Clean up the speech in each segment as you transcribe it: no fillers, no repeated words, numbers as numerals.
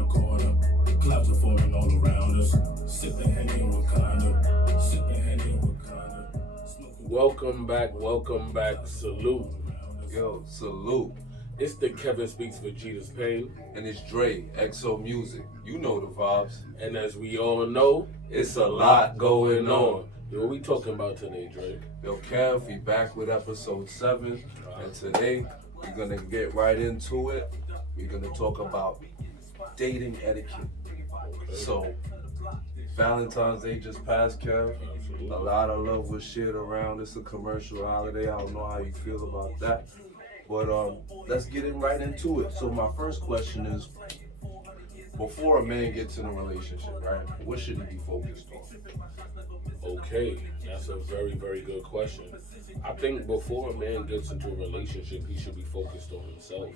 the corner. Clouds are forming all around us. Sip the Henny in Wakanda. Sip the Henny in Wakanda. Welcome back, salute. Yo, salute. It's the Kevin Speaks Vegeta's Pain. And it's Dre, XO Music. You know the vibes. And as we all know, It's a lot going on. Yo, what we talking about today, Dre? Yo, Kev, we back with episode 7. And today, we're going to get right into it. We're going to talk about dating etiquette. Okay. So, Valentine's Day just passed, Kev. Absolutely. A lot of love was shared around. It's a commercial holiday. I don't know how you feel about that. But let's get right into it. So my first question is, before a man gets in a relationship, right, what should he be focused on? Okay, that's a very, very good question. I think before a man gets into a relationship, he should be focused on himself,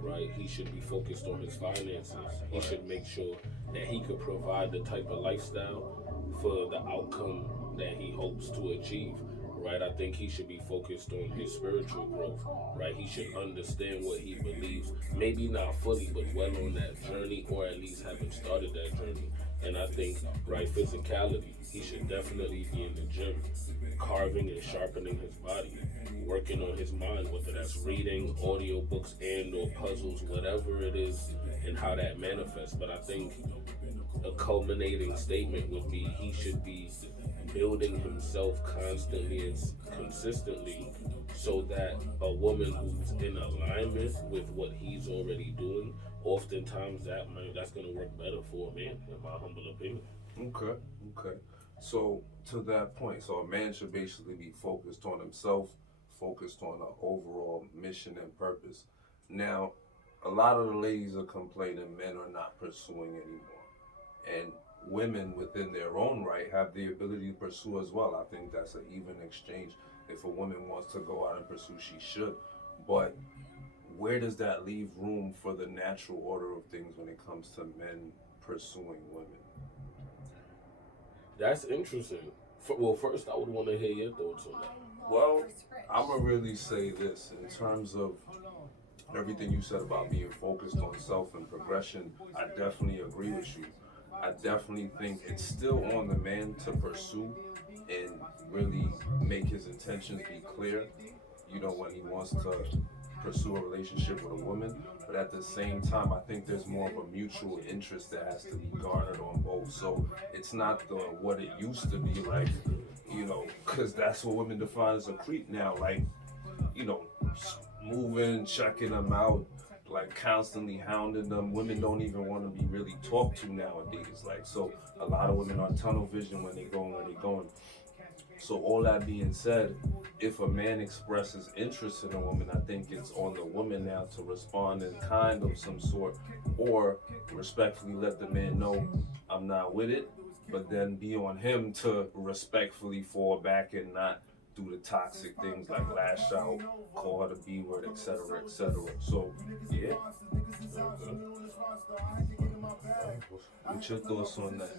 right? He should be focused on his finances. He should make sure that he could provide the type of lifestyle for the outcome that he hopes to achieve. Right, I think he should be focused on his spiritual growth, right? He should understand what he believes, maybe not fully, but well on that journey, or at least having started that journey. And I think, right, physicality, he should definitely be in the gym, carving and sharpening his body, working on his mind, whether that's reading, audiobooks, and or puzzles, whatever it is, and how that manifests. But I think a culminating statement would be he should be building himself constantly and consistently, so that a woman who's in alignment with what he's already doing, oftentimes that's going to work better for a man, in my humble opinion. Okay. So to that point, so a man should basically be focused on himself, focused on an overall mission and purpose. Now, a lot of the ladies are complaining men are not pursuing anymore. And women within their own right have the ability to pursue as well. I think that's an even exchange. If a woman wants to go out and pursue, she should. But where does that leave room for the natural order of things when it comes to men pursuing women? That's interesting. Well, first I would want to hear your thoughts on that. Well, I'm going to really say this in terms of everything you said about being focused on self and progression. I definitely agree with you. I definitely think it's still on the man to pursue and really make his intentions be clear, when he wants to pursue a relationship with a woman. But at the same time, I think there's more of a mutual interest that has to be garnered on both. So it's not what it used to be like, because that's what women define as a creep now. Like, moving, checking them out, like constantly hounding them. Women don't even want to be really talked to nowadays. Like, so a lot of women are tunnel vision when they go where they're going. So all that being said, if a man expresses interest in a woman, I think it's on the woman now to respond in kind of some sort, or respectfully let the man know I'm not with it, but then be on him to respectfully fall back and not do the toxic things like lash out, call her the B word, etc., etc. So, yeah. What's your thoughts on that?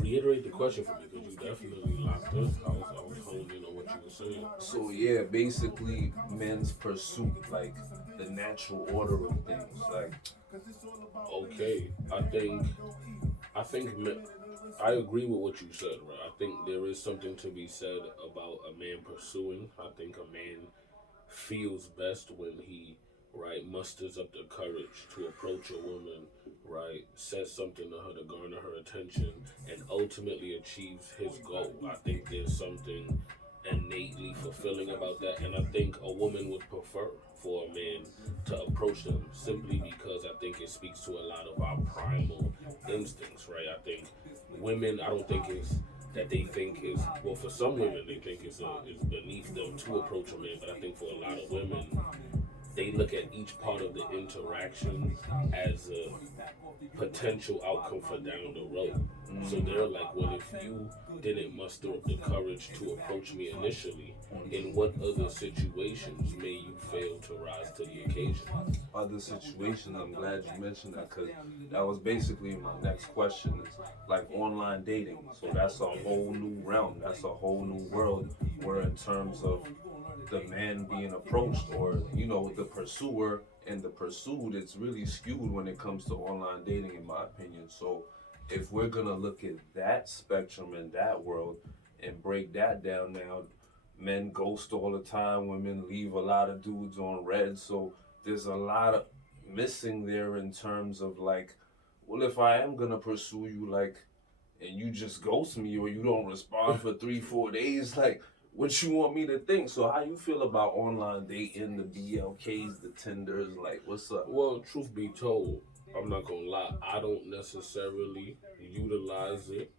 Reiterate the question for me, because you definitely locked in. I was honed in on what you were saying. So, yeah, basically, men's pursuit, like the natural order of things. Like, okay, I think I agree with what you said, right? I think there is something to be said about a man pursuing. I think a man feels best when he, right, musters up the courage to approach a woman, right, says something to her to garner her attention, and ultimately achieves his goal. I think there's something innately fulfilling about that, and I think a woman would prefer for a man to approach them, simply because I think it speaks to a lot of our primal instincts, right? I think women, I don't think it's that they think is, well, for some women they think it's beneath them to approach a man, but I think for a lot of women, they look at each part of the interaction as a potential outcome for down the road. So they're like, well, if you didn't muster up the courage to approach me initially, in what other situations may you fail to rise to the occasion? Other situations, I'm glad you mentioned that, because that was basically my next question. It's like online dating. So that's a whole new realm. That's a whole new world where in terms of the man being approached, or the pursuer and the pursuit, it's really skewed when it comes to online dating, in my opinion. So if we're gonna look at that spectrum and that world and break that down now, men ghost all the time, women leave a lot of dudes on red. So there's a lot of missing there in terms of like, well, if I am gonna pursue you, like, and you just ghost me or you don't respond for 3 4 days, like, what you want me to think? So how you feel about online dating, the BLKs, the Tinders, like, what's up? Well, truth be told, I'm not gonna lie. I don't necessarily utilize it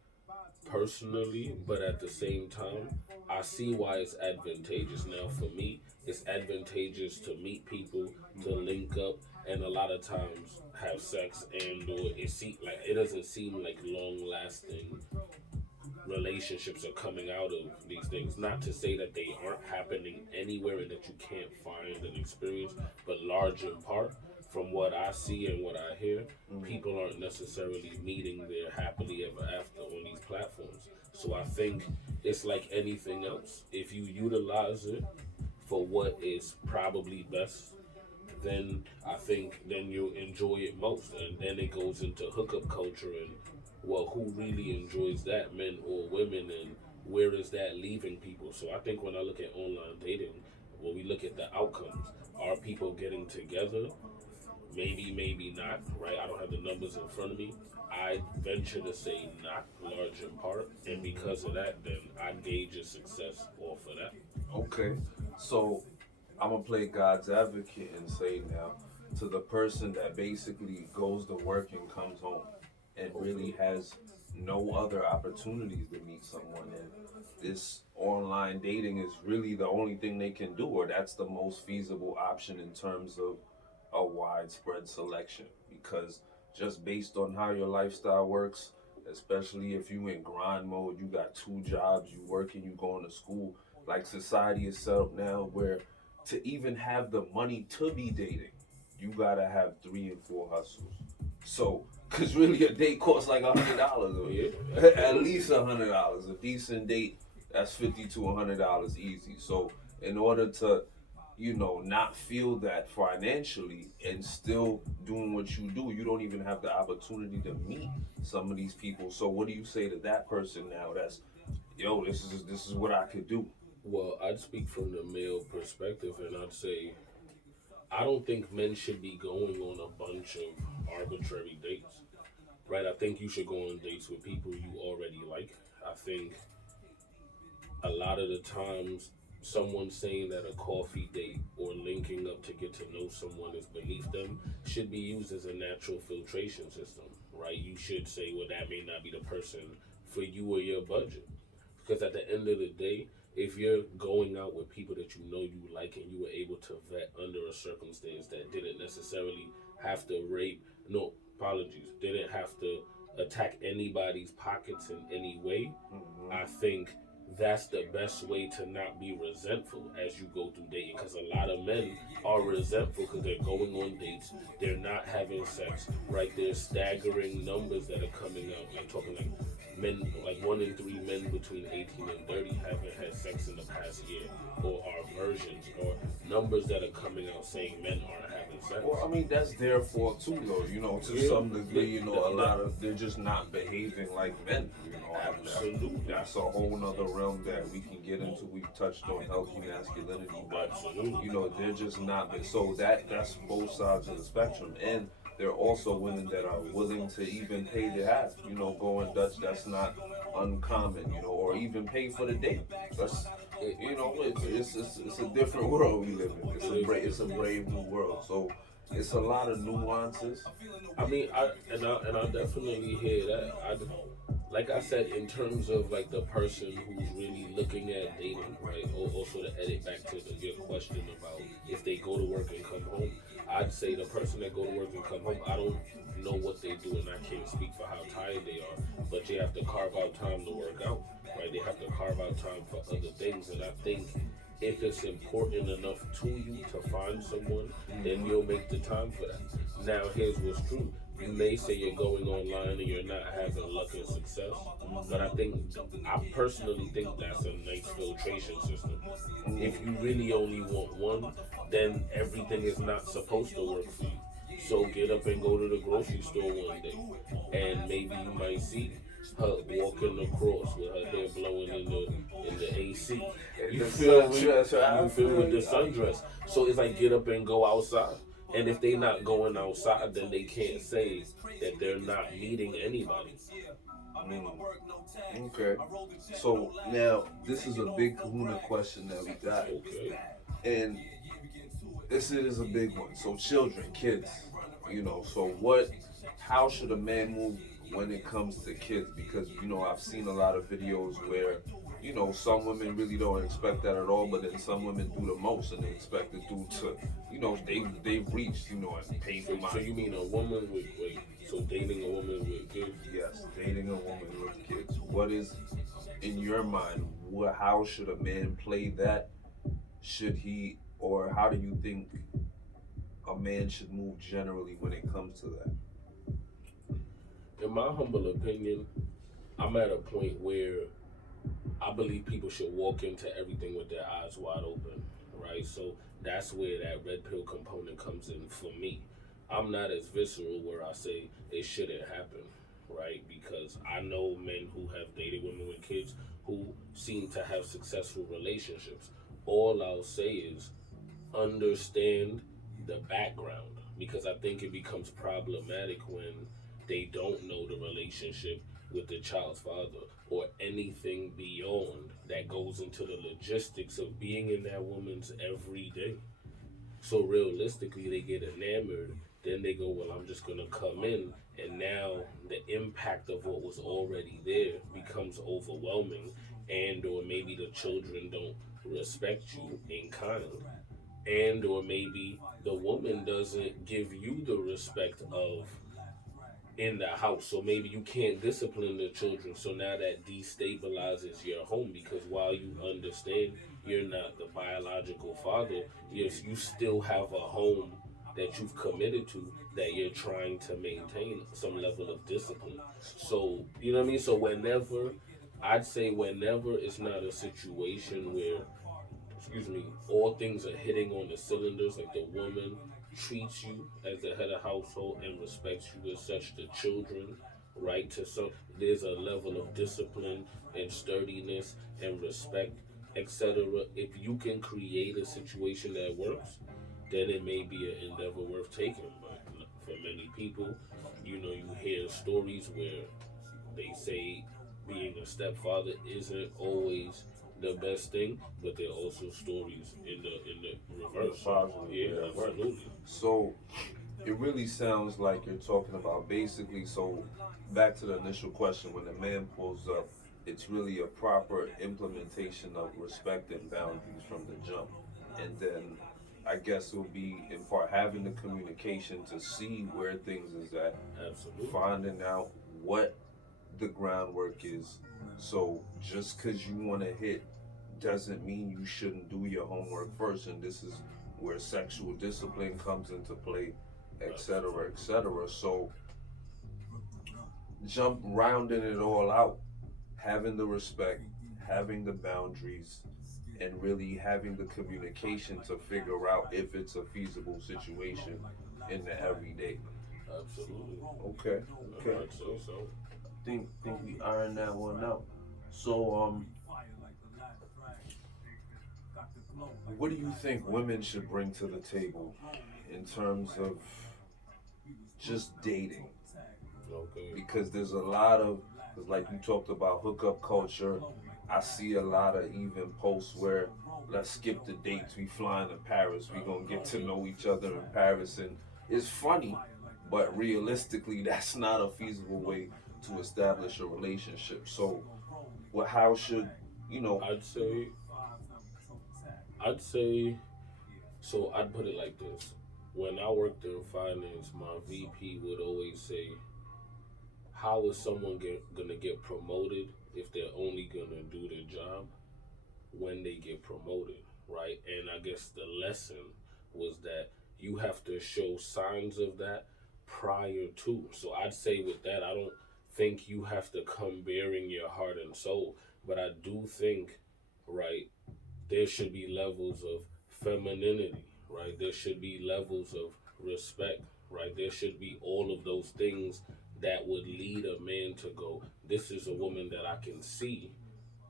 personally, but at the same time, I see why it's advantageous. Now, for me, it's advantageous to meet people, to link up, and a lot of times have sex, and or it doesn't seem like long lasting relationships are coming out of these things. Not to say that they aren't happening anywhere and that you can't find an experience, but large in part, from what I see and what I hear, people aren't necessarily meeting their happily ever after on these platforms. So I think it's like anything else. If you utilize it for what is probably best, then I think then you'll enjoy it most. And then it goes into hookup culture and, well, who really enjoys that, men or women, and where is that leaving people? So I think when I look at online dating, when we look at the outcomes, are people getting together? Maybe, maybe not, right? I don't have the numbers in front of me. I venture to say not, large in part, and because of that, then I gauge a success off of that. Okay, so I'm gonna play God's advocate and say now, to the person that basically goes to work and comes home and really has no other opportunities to meet someone, and this online dating is really the only thing they can do, or that's the most feasible option in terms of a widespread selection. Because just based on how your lifestyle works, especially if you in grind mode, you got 2 jobs, you working, you going to school, like society is set up now where to even have the money to be dating, you gotta have 3 and 4 hustles. So, cause really a date costs like $100, Yeah. at least $100. A decent date, that's $50 to $100 easy. So, in order to, not feel that financially and still doing what you do, you don't even have the opportunity to meet some of these people. So, what do you say to that person now? That's, yo, this is what I could do. Well, I'd speak from the male perspective, and I'd say I don't think men should be going on a bunch of arbitrary dates, right? I think you should go on dates with people you already like. I think a lot of the times someone saying that a coffee date or linking up to get to know someone is beneath them should be used as a natural filtration system, right? You should say, well, that may not be the person for you or your budget. Because at the end of the day, if you're going out with people that you know you like and you were able to vet under a circumstance that didn't necessarily have to rape, no, apologies, didn't have to attack anybody's pockets in any way, I think that's the best way to not be resentful as you go through dating. Because a lot of men are resentful because they're going on dates, they're not having sex, right? There's staggering numbers that are coming out, like talking like men, like 1 in 3 men between 18 and 30 haven't had sex in the past year, or are virgins, or numbers that are coming out saying men aren't having sex. Well, I mean, that's their fault too, though. To some degree, a lot of they're just not behaving like men. Absolutely. That's a whole nother realm that we can get into. We've touched on healthy masculinity, but Absolutely. they're just not. So that's both sides of the spectrum, and there are also women that are willing to even pay the half. Going Dutch. That's not uncommon. Or even pay for the date. That's it's a different world we live in. It's a brave new world. So it's a lot of nuances. I mean, I definitely hear that. Like I said, in terms of like the person who's really looking at dating, right? Also to edit back to your question about if they go to work and come home, I'd say the person that go to work and come home, I don't know what they do, and I can't speak for how tired they are, but you have to carve out time to work out, right? They have to carve out time for other things, and I think if it's important enough to you to find someone, then you'll make the time for that. Now, here's what's true. you may say you're going online and you're not having luck and success, but I personally think that's a nice filtration system. If you really only want one, then everything is not supposed to work for you. So get up and go to the grocery store one day, and maybe you might see her walking across with her hair blowing in the AC. You The feel me? sundress, right? You feel with the sundress. So it's like get up and go outside. And if they not going outside, then they can't say that they're not meeting anybody. Okay. So now this is a big kahuna question that we got. Okay. And this is a big one. So children, kids, so how should a man move when it comes to kids? Because, I've seen a lot of videos where, some women really don't expect that at all, but then some women do the most and they expect the dude to, they've reached, and pay for So you mean a woman with, wait, so dating a woman with kids? Yes, dating a woman with kids. What is, in your mind, how should a man play that? Should he, or how do you think a man should move generally when it comes to that? In my humble opinion, I'm at a point where I believe people should walk into everything with their eyes wide open, right? So that's where that red pill component comes in for me. I'm not as visceral where I say it shouldn't happen, right? Because I know men who have dated women with kids who seem to have successful relationships. All I'll say is understand the background, because I think it becomes problematic when they don't know the relationship with the child's father or anything beyond that goes into the logistics of being in that woman's everyday. So realistically, they get enamored. Then they go, well, I'm just gonna come in, and now the impact of what was already there becomes overwhelming, and or maybe the children don't respect you in kind, and or maybe the woman doesn't give you the respect of in the house. So maybe you can't discipline the children. So now that destabilizes your home, because while you understand you're not the biological father, you still have a home that you've committed to, that you're trying to maintain some level of discipline. So, you know what I mean? So I'd say whenever it's not a situation where, excuse me, all things are hitting on the cylinders, like the woman treats you as the head of household and respects you as such, the children, right? To some, there's a level of discipline and sturdiness and respect, etc. If you can create a situation that works, then it may be an endeavor worth taking. But for many people, you hear stories where they say being a stepfather isn't always the best thing, but there are also stories in the reverse. Positive, Yeah, right. absolutely. So it really sounds like you're talking about basically, so back to the initial question, when a man pulls up, it's really a proper implementation of respect and boundaries from the jump. And then I guess it would be in part having the communication to see where things is at, Absolutely. finding out what the groundwork is. So just because you want to hit doesn't mean you shouldn't do your homework first. And this is where sexual discipline comes into play, etc., etc. So jump rounding it all out, having the respect, having the boundaries, and really having the communication to figure out if it's a feasible situation in the everyday. Absolutely. Okay, okay. I'd say so. Think we iron that one out. So what do you think women should bring to the table in terms of just dating? Okay. Because there's a lot of, cause like you talked about hookup culture. I see a lot of even posts where let's skip the dates. We flying to Paris. We gonna get to know each other in Paris, and it's funny, but realistically, that's not a feasible way to establish a relationship. So, how should you know? I'd say, so I'd put it like this. When I worked in finance, my VP would always say, how is someone gonna get promoted if they're only gonna do their job when they get promoted, right? And I guess the lesson was that you have to show signs of that prior to. So I'd say with that, I don't think you have to come bearing your heart and soul, but I do think, right, there should be levels of femininity, right? There should be levels of respect, right? There should be all of those things that would lead a man to go, this is a woman that I can see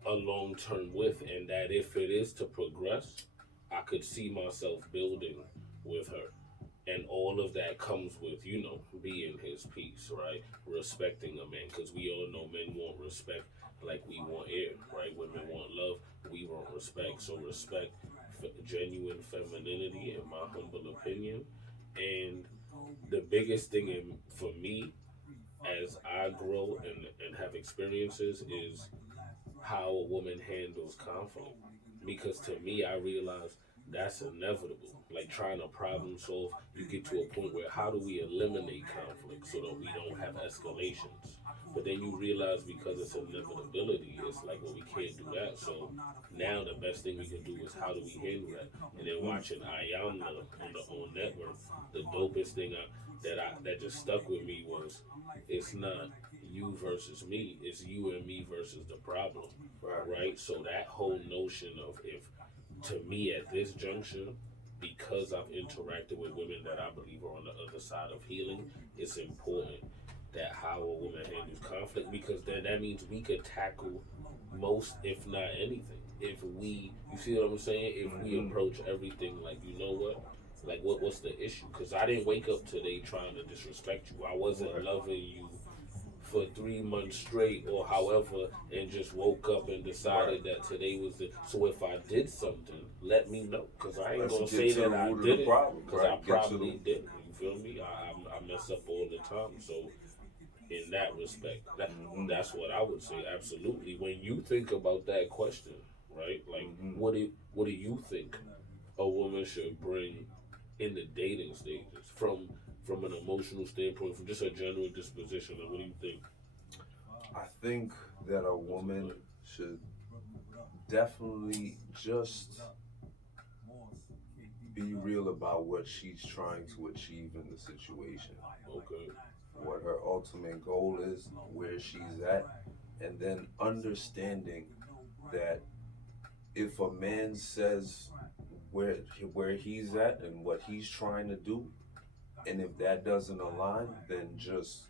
a long term with, and that if it is to progress, I could see myself building with her. And all of that comes with, being his piece, right? Respecting a man, because we all know men want respect like we want air, right? Women want love, we want respect. So respect, genuine femininity, in my humble opinion. And the biggest thing for me, as I grow and have experiences, is how a woman handles conflict. Because to me, I realize that's inevitable. Like trying to problem solve, you get to a point where how do we eliminate conflict so that we don't have escalations? But then you realize because it's inevitability, it's like, well, we can't do that. So now the best thing we can do is how do we handle that? And then watching Ayamna on the OWN network, the dopest thing that just stuck with me was it's not you versus me, it's you and me versus the problem, right? So that whole notion of, if to me at this junction, because I've interacted with women that I believe are on the other side of healing, it's important that how a woman handles conflict, because then that means we could tackle most, if not anything. If we, you see what I'm saying? If we approach everything like, you know what? Like, what's the issue? Because I didn't wake up today trying to disrespect you. I wasn't loving you for 3 months straight or however, and just woke up and decided that today was the. So if I did something, let me know, because I ain't gonna say that I did it, because I probably didn't. You feel me? I mess up all the time. So in that respect, that's what I would say. Absolutely. When you think about that question, right? Like, what do you think a woman should bring in the dating stages, from an emotional standpoint, from just a general disposition? And what do you think? I think that a woman should definitely just be real about what she's trying to achieve in the situation. Okay. What her ultimate goal is, where she's at, and then understanding that if a man says where where he's at and what he's trying to do, and if that doesn't align, then just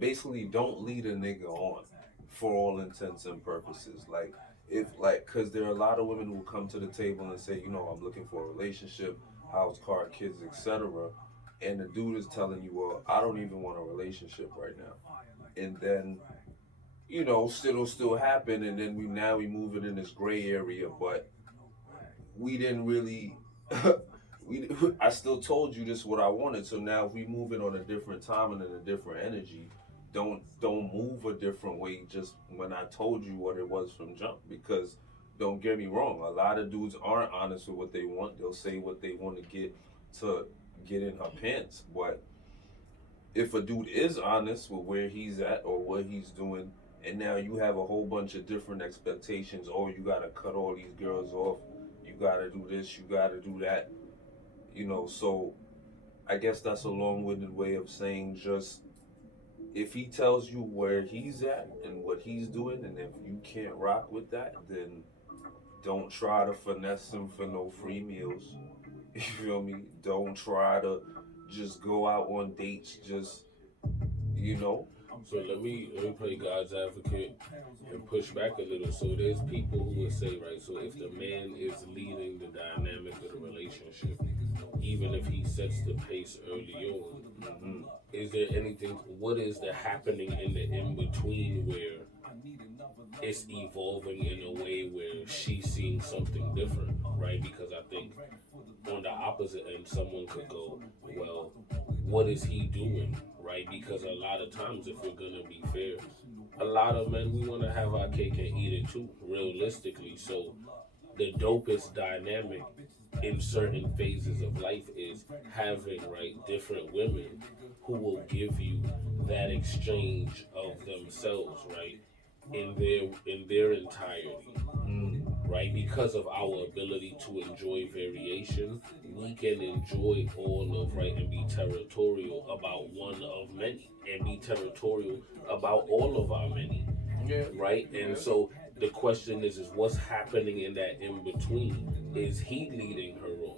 basically don't lead a nigga on, for all intents and purposes. Like, if like, because there are a lot of women who come to the table and say, I'm looking for a relationship, house, car, kids, etc. And the dude is telling you, well, I don't even want a relationship right now. And then, it'll still happen, and then we move it in this gray area, but we didn't really I still told you this is what I wanted. So now if we move it on a different time and in a different energy, don't move a different way just when I told you what it was from jump. Because don't get me wrong, a lot of dudes aren't honest with what they want. They'll say what they want to get in her pants. But if a dude is honest with where he's at or what he's doing, and now you have a whole bunch of different expectations, oh, you gotta cut all these girls off, you gotta do this, you gotta do that, so I guess that's a long-winded way of saying, just if he tells you where he's at and what he's doing, and if you can't rock with that, then don't try to finesse him for no free meals. You feel me? Don't try to just go out on dates, just, you know. So let me play God's advocate and push back a little. So there's people who would say, right, so if the man is leading the dynamic of the relationship, even if he sets the pace early on, is there anything, what is the happening in the in between where it's evolving in a way where she's seeing something different, right? Because I think on the opposite end, someone could go, well, what is he doing, right? Because a lot of times, if we're gonna be fair, a lot of men, we want to have our cake and eat it too, realistically. So the dopest dynamic in certain phases of life is having, right, different women who will give you that exchange of themselves, right, in their entirety, right? Because of our ability to enjoy variation, we can enjoy all of, right, and be territorial about one of many, and be territorial about all of our many, Yeah, right? And yeah. so the question is what's happening in that in between? Is he leading her on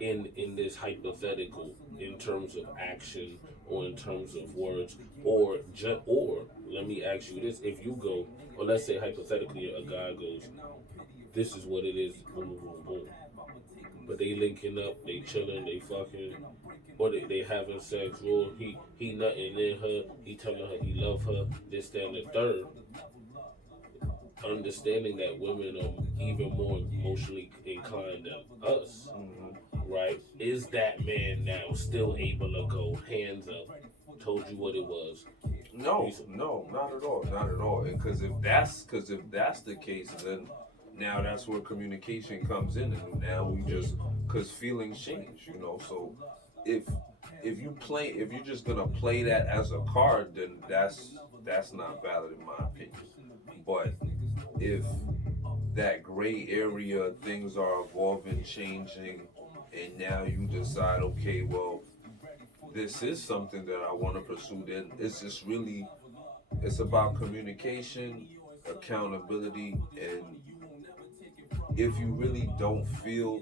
in this hypothetical in terms of action or in terms of words or let me ask you this: if you go, or let's say hypothetically a guy goes, this is what it is, boom, boom, boom, boom. But they linking up, they chilling, they fucking, or they having sex. Well, he nothing in her, he telling her he love her, this, that, and the third. Understanding that women are even more emotionally inclined than us, right? Is that man now still able to go hands up? Told you what it was. No, no, not at all, not at all. Because if that's the case, then now that's where communication comes in, and now we just because feelings change, you know. So if if you're just gonna play that as a card, then that's not valid in my opinion. But if that gray area, things are evolving, changing, and now you decide, okay, well, this is something that I want to pursue, then it's just really it's about communication, accountability, and if you really don't feel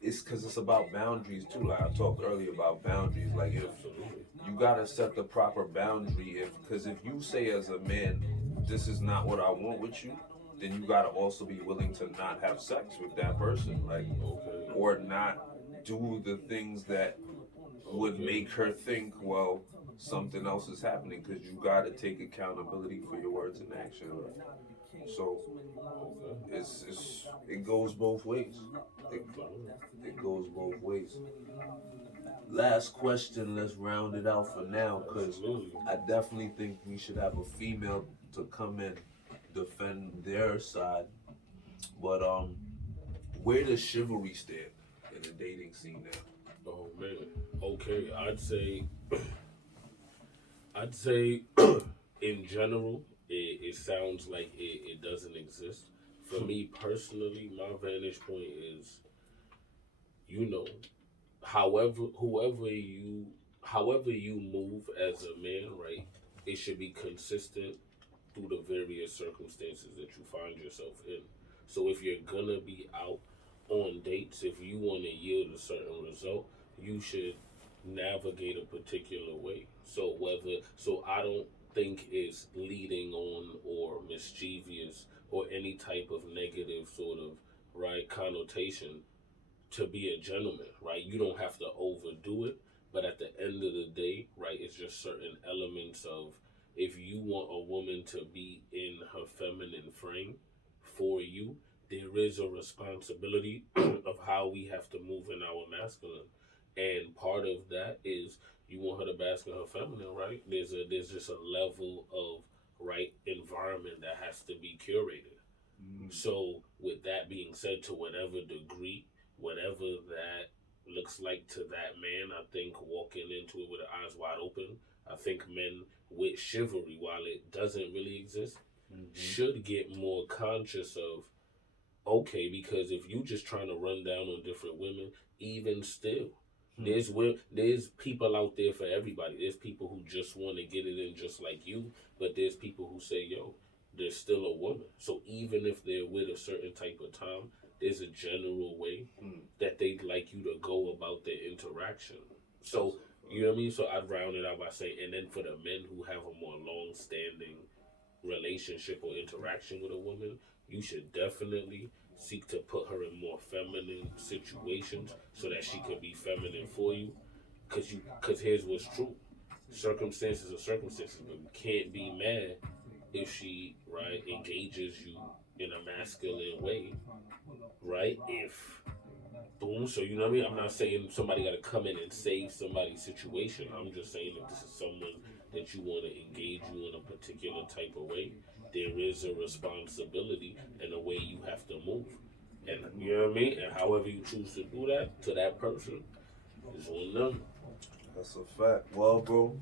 it's because it's about boundaries too. Like I talked earlier about boundaries. Like if Absolutely. you gotta set the proper boundary, if because if you say as a man, this is not what I want with you, then you gotta also be willing to not have sex with that person, like Okay. or not do the things that would Okay. make her think, well, something else is happening because you got to take accountability for your words and action. So Okay. it goes both ways. It, it goes both ways. Last question. Let's round it out for now because Absolutely. I definitely think we should have a female to come and defend their side. But where does chivalry stand in the dating scene now? Oh man. Okay. I'd say in general, it sounds like it doesn't exist. For me personally, my vantage point is, you know, however whoever you however you move as a man, right? It should be consistent through the various circumstances that you find yourself in. So if you're gonna be out on dates, if you want to yield a certain result, you should navigate a particular way. So I don't think it's leading on or mischievous or any type of negative sort of right connotation to be a gentleman, right? You don't have to overdo it, but at the end of the day, right, it's just certain elements of if you want a woman to be in her feminine frame for you, there is a responsibility of how we have to move in our masculine. And part of that is you want her to bask in her feminine, right? There's just a level of right environment that has to be curated. So, with that being said, to whatever degree, whatever that looks like to that man, I think walking into it with eyes wide open, I think men with chivalry, while it doesn't really exist, should get more conscious of okay, because if you just trying to run down on different women, even still, there's people out there for everybody. There's people who just want to get it in just like you, but there's people who say, yo, there's still a woman. So even if they're with a certain type of time, there's a general way that they'd like you to go about their interaction. So you know what I mean? So I'd round it out by saying, and then for the men who have a more long standing relationship or interaction with a woman, you should definitely seek to put her in more feminine situations so that she can be feminine for you. Cause here's what's true: circumstances are circumstances, but you can't be mad if she right engages you in a masculine way, right? If boom, so you know what I mean. I'm not saying somebody got to come in and save somebody's situation. I'm just saying if this is someone that you want to engage you in a particular type of way, there is a responsibility and a way you have to move. And you know what I mean? And however you choose to do that to that person is on them. That's a fact. Well, bro,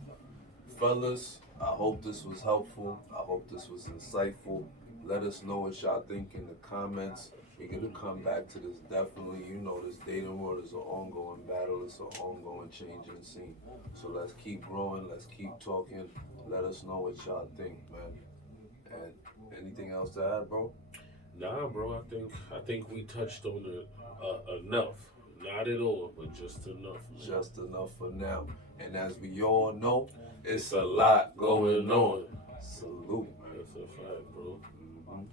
fellas, I hope this was helpful. I hope this was insightful. Let us know what y'all think in the comments. We're gonna come back to this definitely. You know, this dating world is an ongoing battle. It's an ongoing changing scene. So let's keep growing. Let's keep talking. Let us know what y'all think, man. And anything else to add, bro? Nah, bro. I think we touched on it enough. Not at all, but just enough. Man. Just enough for now. And as we all know, It's a lot going on. Salute, man. That's a fact, bro. Mhm.